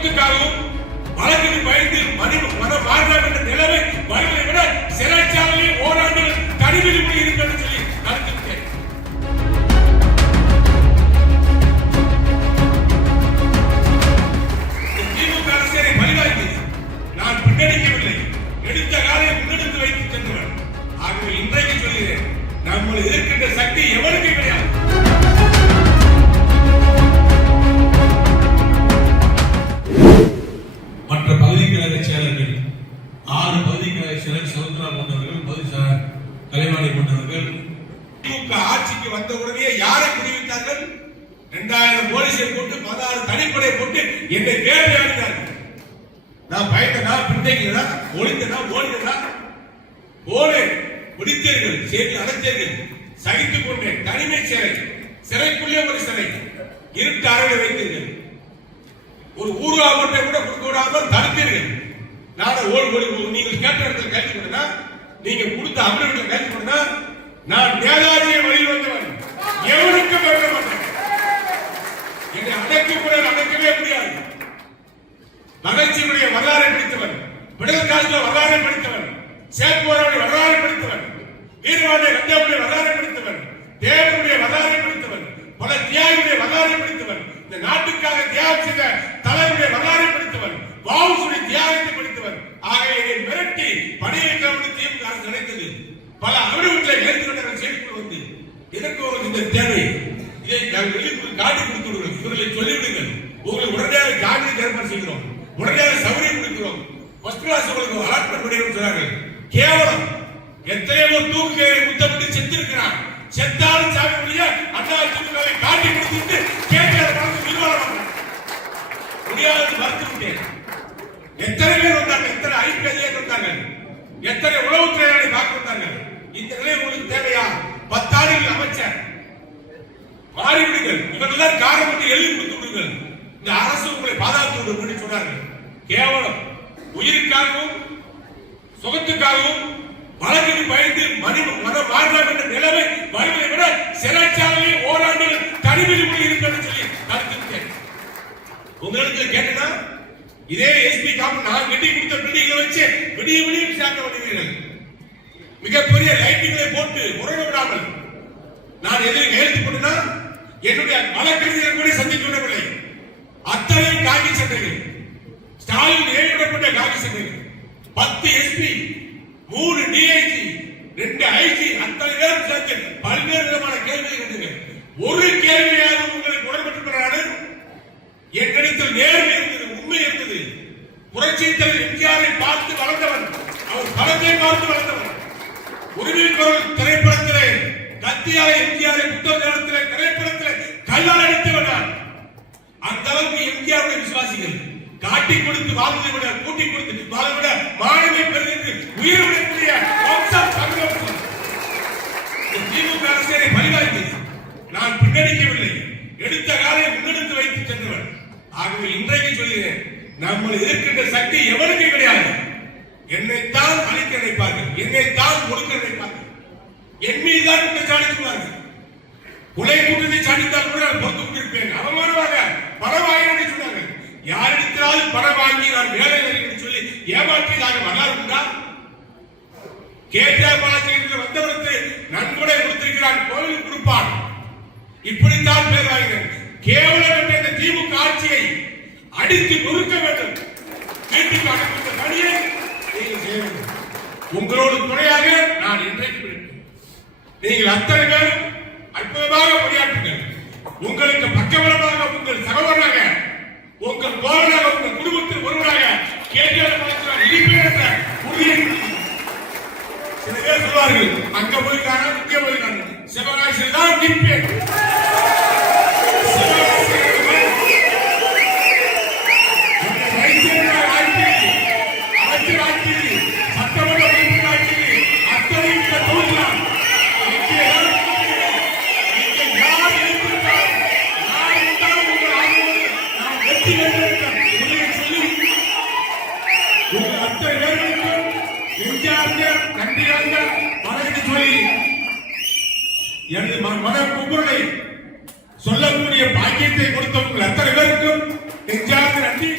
சொத்துக்காகவும் வழக்குக்கு பயந்து மனம் மாறலாம் என்ற நிலைமை வருவதை விட சிறைச்சாலையில் ஓராண்டு தனிவிதிமுறை இருக்கிறது சொல்லி கருத்துட்டேன். திமுக அரசியலை பரிவாய்த்து நான் பின்னடிக்கவில்லை, எடுத்த காலை முன்னெடுத்து வைத்து சென்றவன். ஆகவே இன்றைக்கு சொல்கிறேன், நம்ம இருக்கின்ற சக்தி எவருக்கும் கிடையாது. மற்ற பகுதிக்கழக செயலர்கள் 6 பகுதிக்கழக செயலர் சவுத்ரா போன்றவர்கள், பொதுச்செயலர் கலைவாணி போன்றவர்கள் திமுக ஆட்சிக்கு வந்த உடனே யாரை குடிவித்தார்கள்? 2000 போலீஸை போட்டு 16 தனிப்படை போட்டு என்னை வேட்டையாடினார்கள். நான் பயந்தனா, பின்தங்கினா, ஒளிந்தனா, ஓடினா, போனேன், பிடித்தீர்கள், சேர்த்து அடைத்தீர்கள், சகித்துக் கொண்டேன். தனிமை சிறை, சிறைக்குள்ளே ஒரு சிறை, இருட்டு அறையில் வைத்தீர்கள். ஒரு ஊர்வா மட்டும் கூட கொடுக்க விடாமல் தடுத்தீர்கள். நானும் நீங்கள் கேட்ட இடத்துல கைது பண்ணா, நீங்க கொடுத்த அமர்வுகளை கைது பண்ணா, நான் நேதாஜியை வழியில் வந்தவன், எவனுக்கும் வெல்ல மாட்டேன். என்னை அடக்கவே முடியாது. மகிழ்ச்சியுடைய வரலாறை படித்தவன், விடுதலை காலத்தில் வரலாறை படித்தவன், சேத்போராவுடைய வரலாறை படித்தவன், வீரவாண்டிய கண்டியாவுடைய வரலாறை படித்தவன், தேவனுடைய வரலாறை படித்தவன், பல தியாகியுடைய வரலாறை படித்தவன், இந்த நாட்டுக்காக தியாகம் செய்த தலைவருடைய வரலாறை படித்தவன், வாவுசுடைய தியாகத்தை படித்தவன். ஆகவே இதை மிரட்டி பணியேற்றம் திமுக அரசு நினைத்தது. பல அவிடுகளை ஏற்றுக்கொண்ட செய்திக்குள் வந்து இதற்கு ஒரு இந்த தேவை, இதை நாங்கள் காட்டி கொடுத்து விடுங்கள், இவர்களை சொல்லிவிடுங்கள். உங்களை உடனடியாக ஜாமீன் ஏற்பாடு செய்கிறோம், உடனடியாக சௌகரியம் கொடுக்கிறோம், ஃபர்ஸ்ட் கிளாஸ் உங்களுக்கு அலாட்மெண்ட் பண்ணிடுவோம் சொன்னார்கள். கேவலம். எத்தனையோ தூக்குகளை முத்தமிட்டு செத்திருக்கிறார். செத்தாலும் சாமி முடிய அண்ணா திமுகவை காட்டி கொடுத்துட்டு கேட்கிற பணத்தை நிர்வாகம் முடியாது மறுத்து விட்டேன். எத்தனை பேர் வந்தாங்க, எத்தனை ஐபிஎஸ் வந்தாங்க, எத்தனை உளவுத்துறையாளை பார்க்க வந்தாங்க. இந்த நிலை உங்களுக்கு தேவையா? 10 ஆண்டுகள் அமைச்சர் மாறிவிடுங்கள், இவர்கள் காரணம் எழுதி கொடுத்து விடுங்கள், இந்த அரசு உங்களை பாதுகாத்து விடும் சொன்னார்கள். கேவலம். உயிருக்காகவும் சுகத்துக்காகவும் வழக்குக்கு பயந்து மனம் மாறலாம் என்ற நிலைமை வருவதை விட சிறைச்சாலையில் ஓராண்டு தனிவிதிமுறை இருக்கிறது சொல்லி கருத்துட்டேன். உங்களுக்கு கேட்டா இதே எஸ்பி காப்பு நான் கட்டி கொடுத்த பில்டிங்களை வச்சு விடிய சேர்க்க வருகிறீர்கள். மிகப்பெரிய லைட்டிங்களை போட்டு முறைய விடாமல் நான் எதில் கையெழுத்து போட்டா என்னுடைய வழக்கறிஞர்கள் கூட சந்திக்க விடவில்லை. அத்தனை காகி சட்டைகள், ஸ்டாலின் ஏற்பட்ட காகி சட்டைகள், 10 எஸ்பி, 3 டிஐஜி, 2 ஐஜி, அத்தனை பேர் சேர்த்து பல்வேறு விதமான கேள்விகள். ஒரு கேள்வியாவது உங்களுக்கு உடன்பட்டு என்னிடத்தில் நேர்மை இருந்தது, உண்மை இருந்தது. புரட்சி தலைவர் எம்ஜிஆரை பார்த்து வளர்ந்தவன், அவர் பலத்தை பார்த்து வளர்ந்தவன். உரிமை குரல் திரைப்படத்திலே கத்தியால எம்ஜிஆரை புத்தகத்திலே திரைப்படத்திலே கல்லால் அடித்தவன். அந்த அளவுக்கு எம்ஜிஆருடைய விசுவாசிகள் காட்டி கொடுத்து வாழ்வதை விட, கூட்டி கொடுத்து வாழ்வதை விட மாணவை பெறுவதற்கு உயிர் விடக்கூடிய திமுக அரசியலை பரிவாய்த்து நான் பின்னடிக்கவில்லை, எடுத்த காலை முன்னெடுத்து வைத்து சென்றவன். ஆகவே இன்றைக்கு சொல்கிறேன், நம்ம இருக்கின்ற சக்தி எவருக்கு கிடையாது. என்னைத்தான் அழிக்க நினைப்பார்கள், என்னைத்தான் ஒடுக்க நினைப்பார்கள், என் மீதுதான் குற்றச்சாட்டுவார்கள். கொலை கூட்டத்தை சாடித்தால் கூட நான் பொறுத்து கொண்டிருப்பேன். அவமானமாக பணவாங்க சொன்னாங்க. யாரிடத்திலாவது பணம் வாங்கி நான் வேலை என்று சொல்லி ஏமாற்றியதாக வரலாறு உண்டா? கேட்டார் பாலாஜி வந்தவருக்கு நன்கொடை கொடுத்திருக்கிறான், கோவில் கொடுப்பான். இப்படித்தான் பேர் வாங்கினேன். கேவலம் என்ற இந்த திமுக ஆட்சியை அடித்து நொறுக்க வேண்டும். வீட்டுக்கு அனுப்பித்த பணியை நீங்கள் செய்ய வேண்டும். உங்களோடு துணையாக நான் இன்றைக்கு நீங்கள் அத்தனை பேரும் அற்புதமாக பணியாற்றுங்கள். உங்களுக்கு பக்கபலமாக உங்கள் சகோதரனாக, உங்கள் தோழனாக, உங்கள் குடும்பத்தில் ஒருவராக கேட்டார் இருப்பேன் என்ற உறுதியை சில பேர் சொல்வார்கள். அங்க போயிருக்காங்க, இங்கே போயிருக்காங்க, சிவகாசியில் தான் நிற்பேன். எனது மன குமுறலை சொல்லக்கூடிய பாக்கியத்தை கொடுத்த உங்கள் அத்தனை பேருக்கும் நெஞ்சார்ந்த நன்றி.